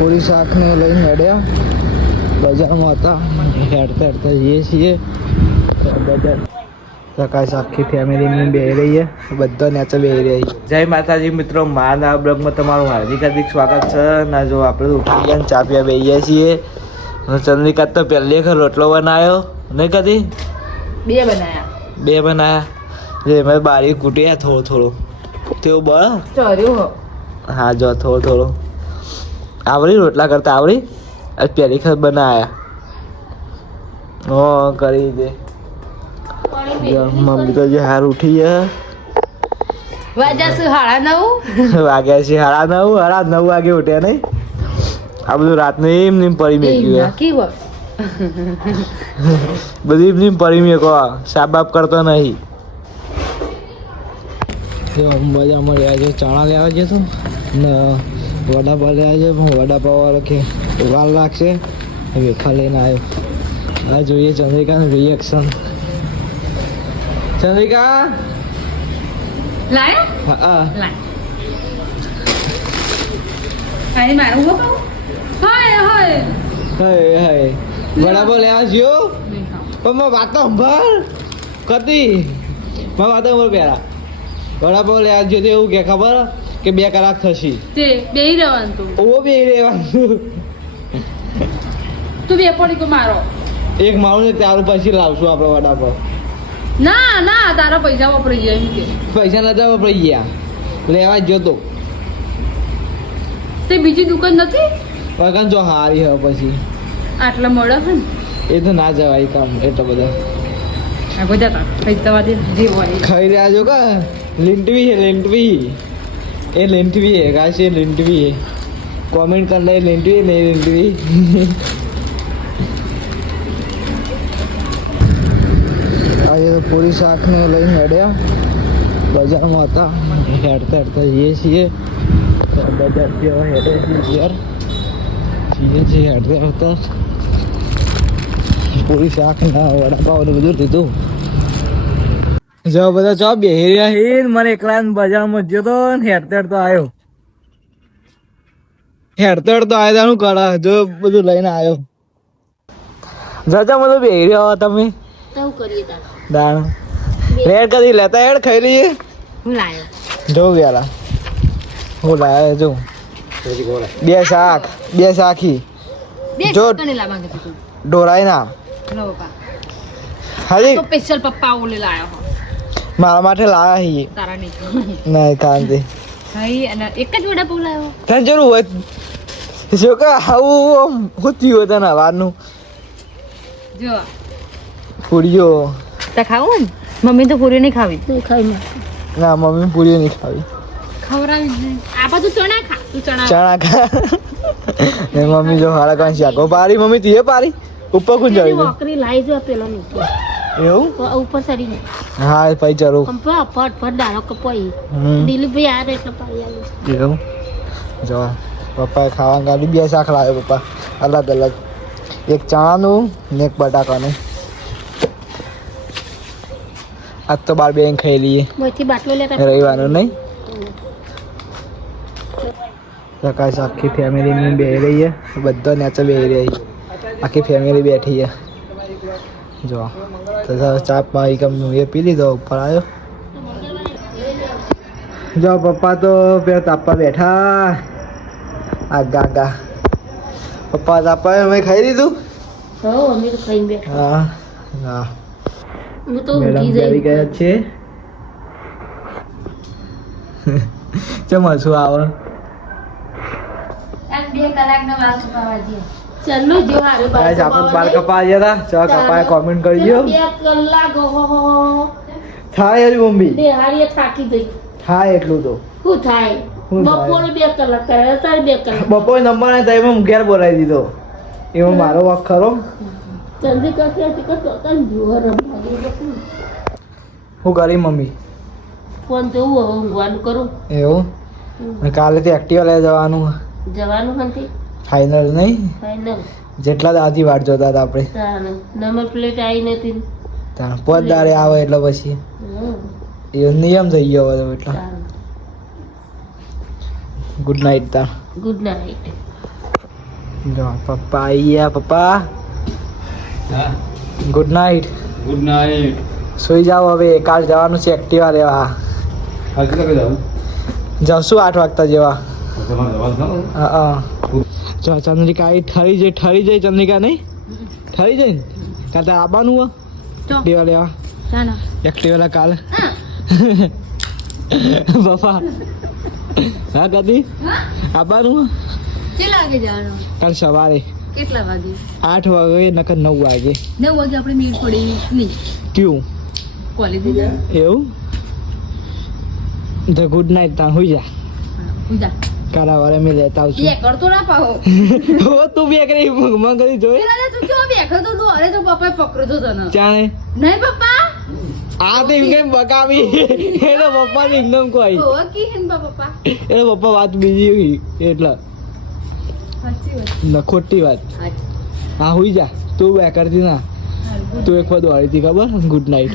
પૂરી શાકને લઈને હેડ્યા બજારમાં હતા. હેડતા હેડતા જઈએ છીએ બજાર. પ્રકાશ આખી ફેમિલીની બેહી રહી છે, બધા નેચે બેહી રહી. જય માતાજી મિત્રો, મારા બ્લોગમાં તમારું હાર્દિક હાર્દિક સ્વાગત છે. ના જો આપણે ઉઠી ગયા ચા પીવા બેહીએ છીએ. ચંદ્રિકા તો પહેલી વખત રોટલો બનાવ્યો નહીં કદી બે બનાયા જે મેં બારી કૂટ્યા થોડું થોડું તેવું બળ હા જો થોડું થોડું આવડી રોટલા કરતા આવડી આજ પહેલી વખત બનાયા હો કરી દે. મમ્મી તો જે હાર ઉઠી છે. વાગ્યા છે 9:30 વાગ્યા છે 9:30 વાગે ઉઠ્યા નહીં. આ બધું રાતનું એમ પડી મેં ગયું બધી એમની પડી મેં કહો સાફ બાપ કરતો નહીં. મજામાં રહ્યા છે. ચણા લેવા જતો ને વડાપાવ લેવા છે પણ વડાપાવ વાળો કે વાર લાગશે. વેખા લઈને આવ્યો. આ જોઈએ ચંદ્રિકાનું રિએક્શન. ચંદ્રિકા લાય હા લાય આઈ મારું હો હાય હાય હે હે વડાપાવ લેવા જ્યો પણ મેં વાત તો સંભાળ કતી મેં વાત સંભાળ પહેલા વડાપાવ લેવા જ્યો તો એવું કે ખબર કે 2 કલાક થશે તે બેહી રહેવાનું તું ઓ બેહી રહેવાનું તું બે પડી કો મારો એક મારું ને ત્યાર પછી લાવશું આપણે વડાપાવ. ના ના તારા પૈસા વપરાઈ જાય એમ કે પૈસા નતા વપરાઈ ગયા લેવા જ જોતો તે બીજી દુકાન નથી વગન જો હારી હવે પછી આટલા મળે છે ને એ તો ના જવાય કામ એટલો બધો આ બધા તા ખૈતાવાદી જે હોય ખાઈ રહ્યા છો કા લીંટવી છે લીંટવી એ લીંટવી છે કાશે લીંટવી છે કોમેન્ટ કર લે લીંટવી નહીં લીંટવી. આજે તો પૂરી શાકને લઈને હેડ્યા બજારમાં હતા. હેડતા હેડતા જઈએ છીએ બજાર જેવા હેડે છીએ યાર જઈએ છીએ હેડતા હેડતા પૂરી શાક ના વડાપાવ ને બધું લીધું. જો બધા ચો બેહી રહ્યા છે મને એકલા બજારમાં ગયો તો હેડતા હેડતા આવ્યો. હેડતા હેડતા આવ્યા શું કરે જો બધું લઈને આવ્યો. જજા બધું બેહી રહ્યા તમે તો કરીએ તાર દાણ રેડ કદી લેતા હેડ ખાઈ લઈએ. હું લાયો જો વેલા હું લાયો જો 2 શાક 2 શાખી બે જો કને લાવાંગે તું ઢોરાઈ ના લો પપ્પા હાજી તો સ્પેશિયલ પપ્પા ઓલે લાયો હો મારા માટે લાયા હી તારા નહીં નહીં કાંતિ ભાઈ અને એક જ વડાપાવ લાયો તને જરૂર હોય જો કે આવું શું થયું હતું ને વારનું જો પૂરીઓ તા ખાવું ને મમ્મી તો પૂરી નહીં ખાવી તું ખાઈ ના મમ્મી પૂરીઓ નહીં ખાવી ખવડાવી આપા તું ચણા ખા તું ચણા ચણા ખા ને મમ્મી જો હારા કાંઈ શાકો પારી મમ્મી તીએ પારી ઉપર કોણ ચડી ગયું નોકરી લાવી જો પેલો નીચે એવું ઉપર સરી હા ભાઈ જરૂર કંપા ફટ ફટ ડાળો કપાઈ દિલીપભાઈ આ રે એટલે પાઈ આલો એવું જો પપ્પાએ ખાવાનું કાઢી 2 શાક લાવ્યો પપ્પા અલગ અલગ એક ચણાનું ને એક બટાકાનું. આજ તો બાર બેન ખાઈ લઈએ મોઈથી બાટલો લેતા રવિવારનું નહીં. પ્રકાશ આખી ફેમિલીની બેહી રહી છે, બધા નેચે બેહી રહી આખી ફેમિલી બેઠી છે. જો તો ચા પાઈ કમ એ પી લીધો ઉપર આવ્યો. જો પપ્પા તો પેલા તાપા બેઠા આગા આગા પપ્પા તાપા મેં ખાઈ લીધું. હો અમે તો ખાઈને બેઠા હા હા હું તો મેડમ ઊંઘી આવી ગયા છે. ચમા શું આવે 2 કલાકનો વાસ કપાવા દે ચાલો જો હારે ગાઈસ આપણે બાલ કપા ગયા હતા ચા કપાય કોમેન્ટ કરજો. 2 કલાક હો થાય યાર મમ્મી બે હારીએ થાકી ગઈ થાય એટલું તો શું થાય શું થાય? બપોરે 2 કલાક કરે તારે 2 કલાક બપોરે નંબર ને time ઘેર બોલાવી દીધો એમાં મારો વાક ખરો. જલ્દી કરશે તો કન જો રમવા હું કરી મમ્મી ફોન તો હું ઊંઘવાનું કરું એવું અને કાલે તો એક્ટિવા લઈ જવાનું જવાનું નથી ફાઇનલ નહીં ફાઈનલ જેટલા દાદી વાટ જોતા હતા આપણે તાને નંબર પ્લેટ આવી નથી ત્યાં પોતદારે આવે એટલે પછી એ નિયમ થઈ ગયો હવે તો એટલો. ગુડ નાઇટ તા ગુડ નાઇટ જો પપ્પા આવી ગયા. પપ્પા હા ગુડ નાઇટ. Good night. સુઈ જાઓ હવે, કાલ જવાનું છે એક્ટિવા લેવા. આજે લગે જાઉં જશું 8 વાગતા જેવા. તમારે જવાનું છે ને? હા જો ચંદ્રિકા આવી ઠરી જાય ચંદ્રિકા નહીં ઠરી જાય ને કાલ તાર આવવાનું હો તો એક્ટિવા લેવા. ચાલો એક્ટિવા કાલ પપ્પા હા કદી આવવાનું હો કેટલા વાગે જવાનો કાલ સવારે કેટલા વાગે 8 વાગે નકર 9 વાગે. 9 વાગે આપણે મેળ પડી નહીં ક્યું કોલેજ એવું તો ગુડ નાઇટ તા હોઈ જા પૂજા કાલા વારે મેં લેતા આવશું. બે કરતો ના પાહો ઓ તું બે કરી મગ કરી જોઈ પેલા તું કેવો બેઠો તો તું અરે તો પપ્પાએ પકડતો તને જાણે નહીં પપ્પા આ તો એમ કેમ બકાવી એનો પપ્પા ને એકદમ કોઈ ઓવા કી હેન પપ્પા એનો પપ્પા વાત બીજી હોય એટલે સાચી વાત ન ખોટી વાત. હા હોઈ જા તું બે કરતી ના તું એક વાર દોડી હતી ખબર ગુડ નાઇટ.